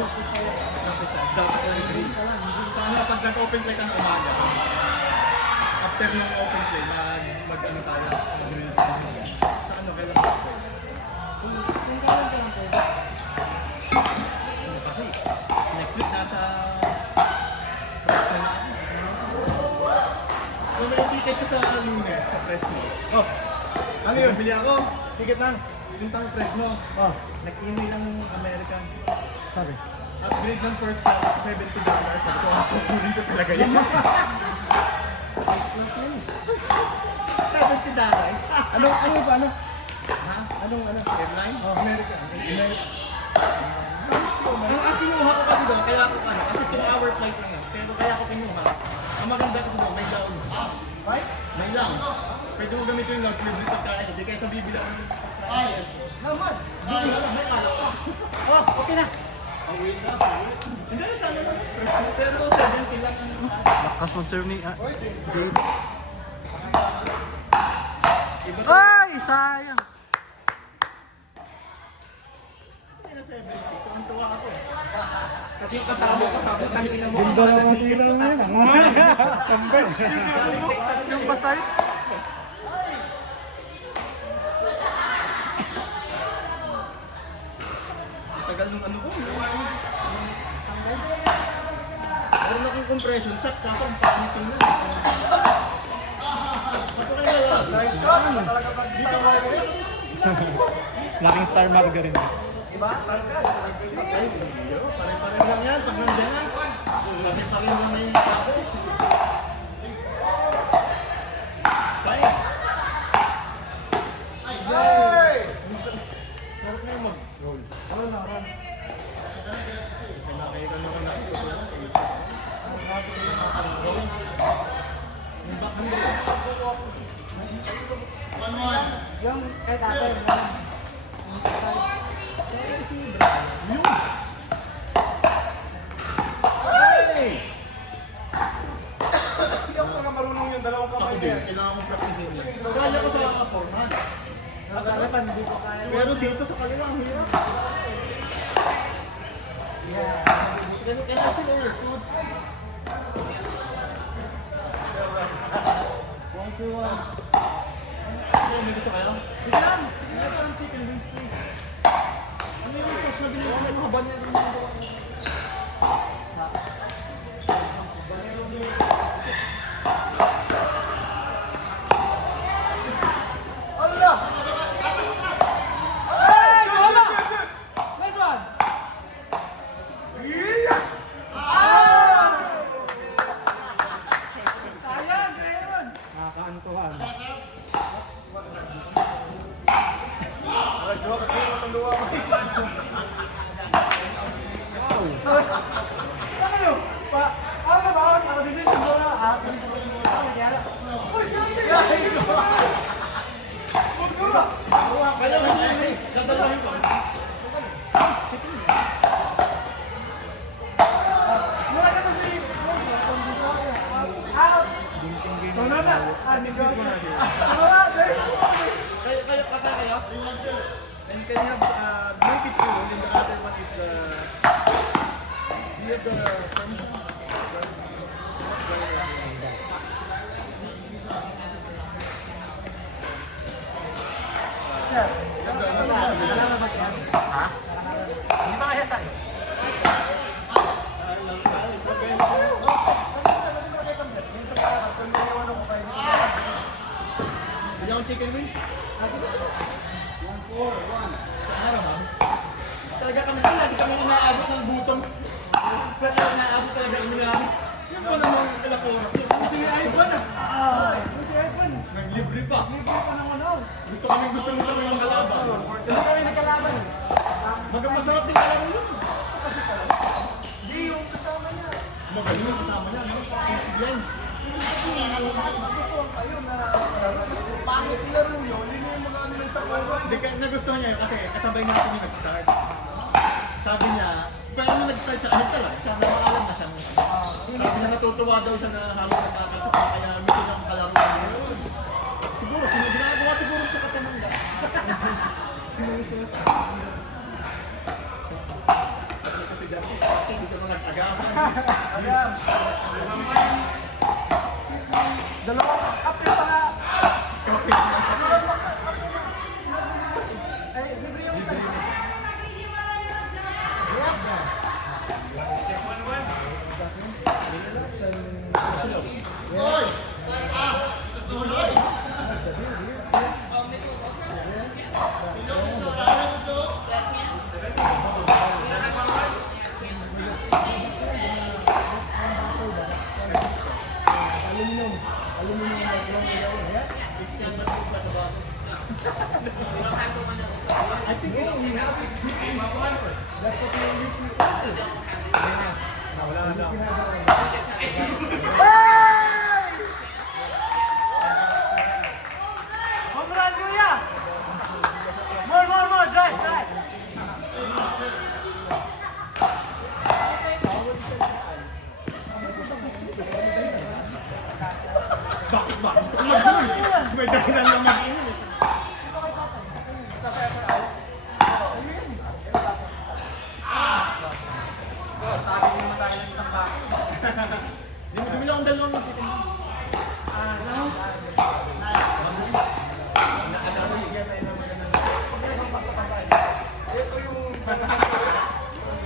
Dapat lang green. Sana pag nag-open play ka ng umaga, after ng open play, mag-ano tayo, mag-release tayo. Sa ano, kailan ba? Kung kailan ka lang pwede. Kasi, next week nasa so may ticket ko sa Lunes, sa Fresno. Oh, ano yun? Bili ako. Ticket lang. Yung tang Fresno. Oh, Nag-email ng American. sabi. Upgrade ng first class, $70. Sabi ko, kukunin ko talaga yun. $70. Ano ba? Ano? Ha? Anong ano? Airline? Oh. American. Email. Ang kinuha ko kasi doon, kaya ako ano, kasi 2-hour flight lang yan. Pero kaya ako kinuha. Ang maganda kasi doon, may lounge. Right? May lounge. Pwede mo gamitin yung lounge, libre pagkain. Hindi kaya sa bibili ako ng pagkain. Naman. May alak pa. Oh, okay na. Hindi, sana naman. Pero 70 lang ang Lakas mag-serve ni Jay. iba. Ay! Sayang! Ay, na 70. Tuwan-tuwa ako. Kasi yung kasama ko, sabi ko, tangin mo. Ganda lang ang tira na yun. Tambay. Yung pasay? Tagal nung ano ko. Meron akong compression socks, kaso ang pangit yun na. Nice shot. Talaga pag-star margarine. Laking star margarine. Diba? Tarkan. Pare-pare lang yan, pag nandiyan na. Laki pa rin lang na yung tao. Kaya. Yay! Sarap na yung mag-roll. Ano na, Ron? Kaya naman ako. Yung kay tatay, Ron. Hey! Hindi ako talaga marunong yung dalawang kamay Ako na din, yan. kailangan ko practice yan. Kaya ko sa forehand. Sa harapan, hindi ko kaya. Pero dito sa kanila, ang hirap. Yeah. Ganun kaya sila eh. One to one. May gusto kayo? Sige lang. Sige na, parang chicken wings please. Ano yung sauce na binili ko? Mga banyan din yung gawa ko. Allah! Hey! Wala! Nice one! Yeah! Ah! Sayang! Meron! Nakakantuhan. Dua ka kayo itong dua mo. Ano yun? Ano ba? Ano decision mo na? Decision mo na? Nagyara? Uy! Gante! Dua! Kaya may dadalahin ko. Mula ka na si... Out! Wala na! Negosyo! Wala! Kayo kata kayo? And can you have make it full and the other one is the do you have the permission? Sir, lalabas yan. Ha? Hindi ba kaya tayo? Bigyan ko chicken wings? Sige. 1-4-1. Sa araw ma'am? Talaga kami, lagi kami inaabot ng gutom. Sa araw inaabot talaga kami namin. Yun pa naman ilang oras yun. Si Ivan ah! Si Ivan! Naglibre pa. Libre pa ng ano? Gusto mo kami ng kalaban. Kasi kami nagkalaban. Masarap din alam mo yun. Kasi pala. Hindi yung kasama niya. Magaling yung kasama niya, no? Si Glenn. Mas magustuhan kayo na pangit laro nyo. Hindi nyo yung mga ano lang sa oras. Hindi, nagustuhan niya yun kasi kasabay natin yung nag-start. Sabi niya, pero nung nag-start siya, ano talaga, siya nakaalam na siya. Sabi niya natutuwa daw siya na halos nakakasok kaya medyo ng kalaro niya. Siguro, ginagawa siguro sa Katamanga. Sinusunod. Kasi Hindi ka mga agapan. Ayan. Dalawang kape pa nga. Ay, libre yung isa. Hoy! I think we have it. That's what we usually order. Home run, Kuya! More, drive! Bakit ba? Gusto ko mag-inom. May dahilan lang mag-inom. Dumi lang ang dalawang titin. Ito yung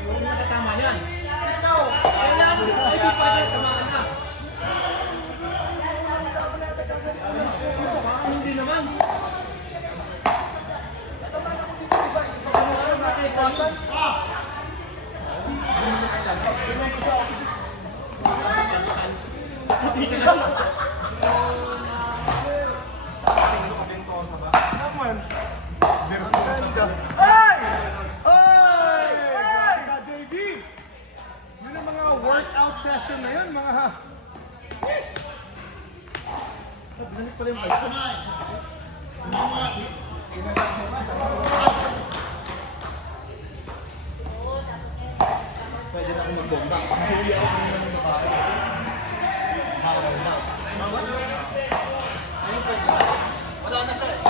Hindi nakatama yan. ikaw. Kailangan mo sa hindi pa rin tamaan na. Baka hindi naman. Hindi ka na. Naman. Ganda. Hey! Oy! Ganda, JB! Yun ang mga workout session na yun, mga ha. Binalik pala yung bike. Pwede na akong magbomba. Mahuli ako kung naman yung babae. Hawak na. Ayun pwede. Wala na siya eh.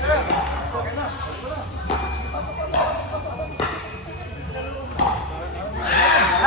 Sir, okay na. Wala.